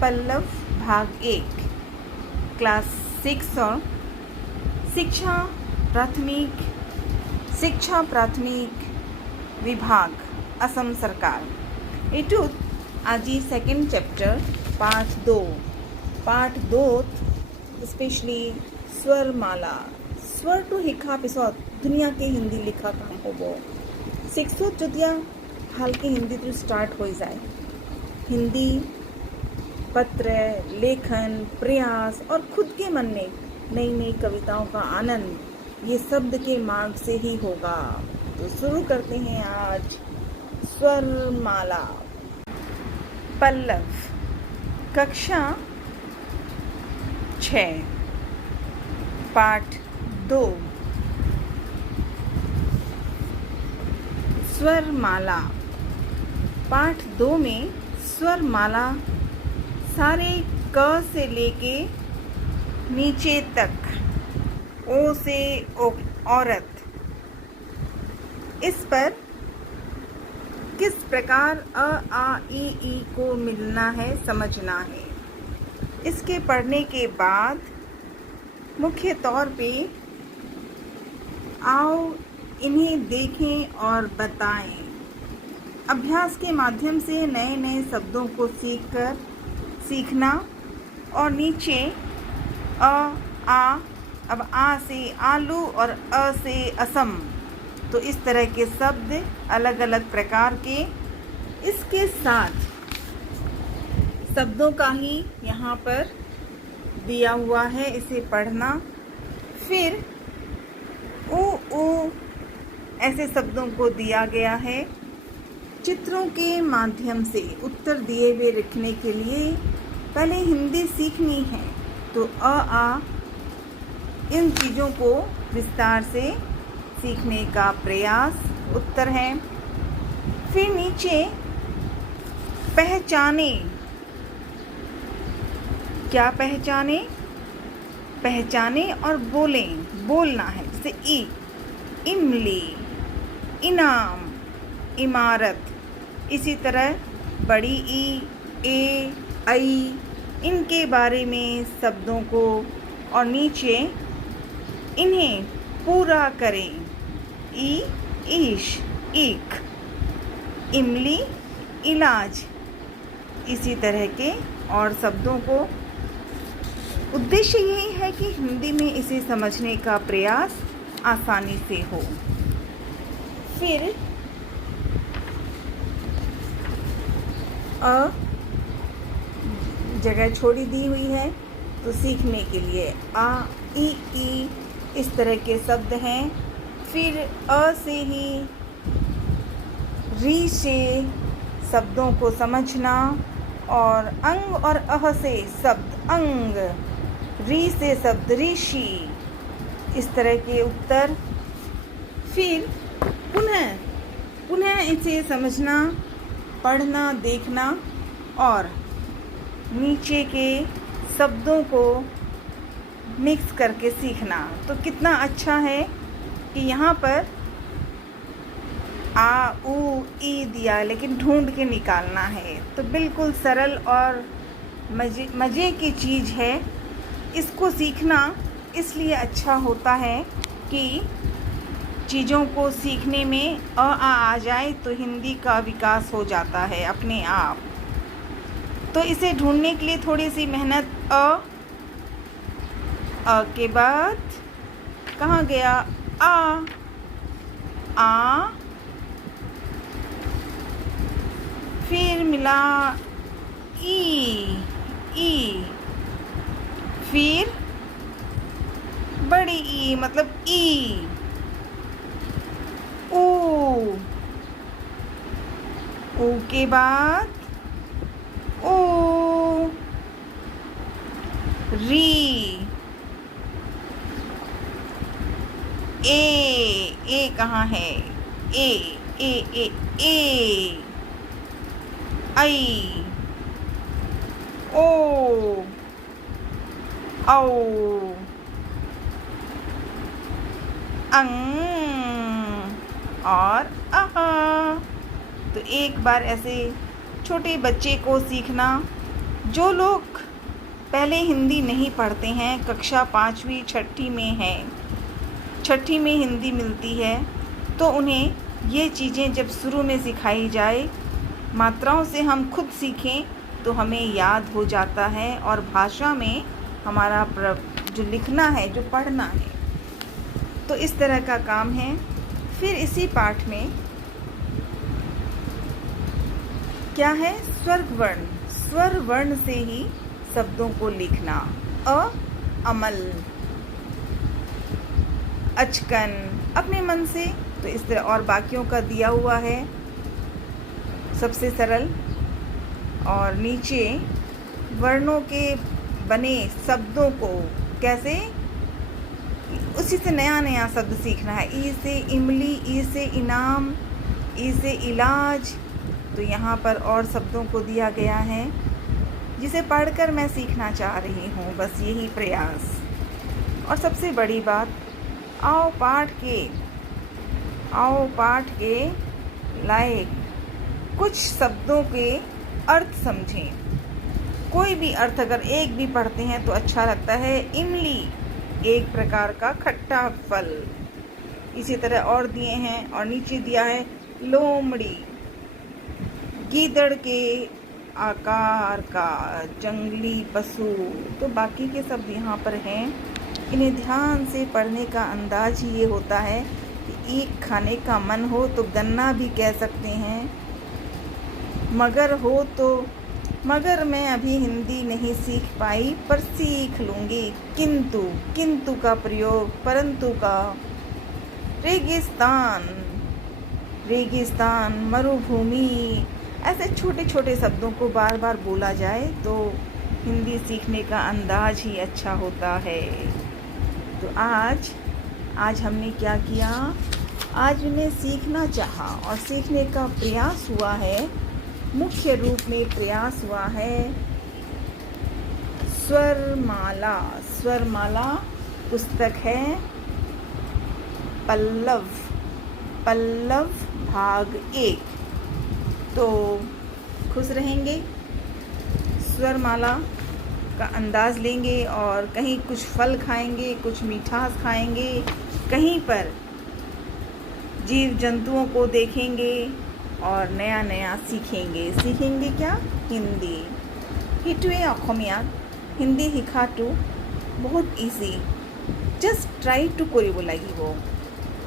पल्लव भाग 1 क्लास 6 और शिक्षा प्राथमिक विभाग असम सरकार एटूत আজি सेकेंड चैप्टर पार्ट 2 स्पेशली स्वरमाला स्वर टू শিক্ষা পিছত ধুনীয়াকৈ হিন্দী লিখা কাম হ'ব 6ত যেতিয়া ভালকৈ হিন্দীটো ষ্টাৰ্ট হৈ যায় हिंदी पत्र लेखन प्रयास और खुद के मन में नई नई कविताओं का आनंद ये शब्द के मार्ग से ही होगा। तो शुरू करते हैं आज स्वरमाला। पल्लव कक्षा 6 पाठ 2 स्वरमाला। पाठ 2 में स्वरमाला सारे क से लेके नीचे तक ओ से औरत इस पर किस प्रकार अ आ ई को मिलना है समझना है। इसके पढ़ने के बाद मुख्य तौर पे आओ इन्हें देखें और बताएं। अभ्यास के माध्यम से नए नए शब्दों को सीखना और नीचे अ आ अब आ से आलू और अ से असम तो इस तरह के शब्द अलग अलग प्रकार के इसके साथ शब्दों का ही यहाँ पर दिया हुआ है इसे पढ़ना। फिर ऊ ऐसे शब्दों को दिया गया है। चित्रों के माध्यम से उत्तर दिए हुए लिखने के लिए पहले हिंदी सीखनी है तो अ आ इन चीज़ों को विस्तार से सीखने का प्रयास उत्तर है। फिर नीचे पहचाने क्या पहचाने और बोलना है जैसे इमली इनाम इमारत। इसी तरह बड़ी ए आई इनके बारे में शब्दों को और नीचे इन्हें पूरा करें ईश ईक इमली इलाज। इसी तरह के और शब्दों को उद्देश्य यही है कि हिंदी में इसे समझने का प्रयास आसानी से हो। फिर जगह छोड़ी दी हुई है तो सीखने के लिए आ ई इस तरह के शब्द हैं। फिर अ से ही री से शब्दों को समझना और अंग और अह से शब्द अंग री से शब्द ऋषि इस तरह के उत्तर। फिर पुनः इसे समझना पढ़ना देखना और नीचे के शब्दों को मिक्स करके सीखना। तो कितना अच्छा है कि यहाँ पर आ ऊ ई दिया लेकिन ढूंढ के निकालना है। तो बिल्कुल सरल और मज़े की चीज़ है। इसको सीखना इसलिए अच्छा होता है कि चीज़ों को सीखने में आ जाए तो हिंदी का विकास हो जाता है अपने आप। तो इसे ढूंढने के लिए थोड़ी सी मेहनत अ के बाद कहाँ गया आ फिर मिला ई फिर बड़ी ई मतलब ई ऊ के बाद ओ री ए कहाँ है ए आई ओ औ और तो एक बार ऐसे छोटे बच्चे को सीखना जो लोग पहले हिंदी नहीं पढ़ते हैं, कक्षा 5वीं 6ठी में हैं, 6ठी में हिंदी मिलती है, तो उन्हें ये चीज़ें जब शुरू में सिखाई जाए, मात्राओं से हम खुद सीखें तो हमें याद हो जाता है और भाषा में हमारा जो लिखना है, जो पढ़ना है, तो इस तरह का काम है। फिर इसी पाठ में क्या है? स्वर वर्ण। स्वर वर्ण से ही शब्दों को लिखना। अ, अमल, अचकन, अपने मन से। तो इस तरह और बाकियों का दिया हुआ है सबसे सरल। और नीचे वर्णों के बने शब्दों को कैसे, उसी से नया नया शब्द सीखना है। ई से इमली, ई से इनाम, ई से इलाज। तो यहाँ पर और शब्दों को दिया गया है जिसे पढ़कर मैं सीखना चाह रही हूँ, बस यही प्रयास। और सबसे बड़ी बात, आओ पाठ के लायक कुछ शब्दों के अर्थ समझें। कोई भी अर्थ अगर एक भी पढ़ते हैं तो अच्छा लगता है। इमली एक प्रकार का खट्टा फल, इसी तरह और दिए हैं। और नीचे दिया है लोमड़ी, गीदड़ के आकार का जंगली पशु। तो बाकी के सब यहाँ पर हैं। इन्हें ध्यान से पढ़ने का अंदाज ही ये होता है कि ईख खाने का मन हो तो गन्ना भी कह सकते हैं, मगर हो तो मगर मैं अभी हिंदी नहीं सीख पाई पर सीख लूँगी। किंतु का प्रयोग, परंतु का। रेगिस्तान, मरुभूमि। ऐसे छोटे छोटे शब्दों को बार बार बोला जाए तो हिंदी सीखने का अंदाज ही अच्छा होता है। तो आज हमने क्या किया? आज मैं सीखना चाहा और सीखने का प्रयास हुआ है। मुख्य रूप में प्रयास हुआ है स्वरमाला पुस्तक है, पल्लव भाग 1। तो खुश रहेंगे, स्वरमाला का अंदाज़ लेंगे और कहीं कुछ फल खाएंगे, कुछ मिठास खाएंगे, कहीं पर जीव जंतुओं को देखेंगे और नया नया सीखेंगे क्या? हिंदी। हिटुए अखमियात हिंदी हिखाटू बहुत इजी। जस्ट ट्राई टू करिब লাগিব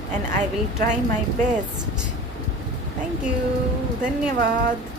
and I will try my best. Thank you. धन्यवाद।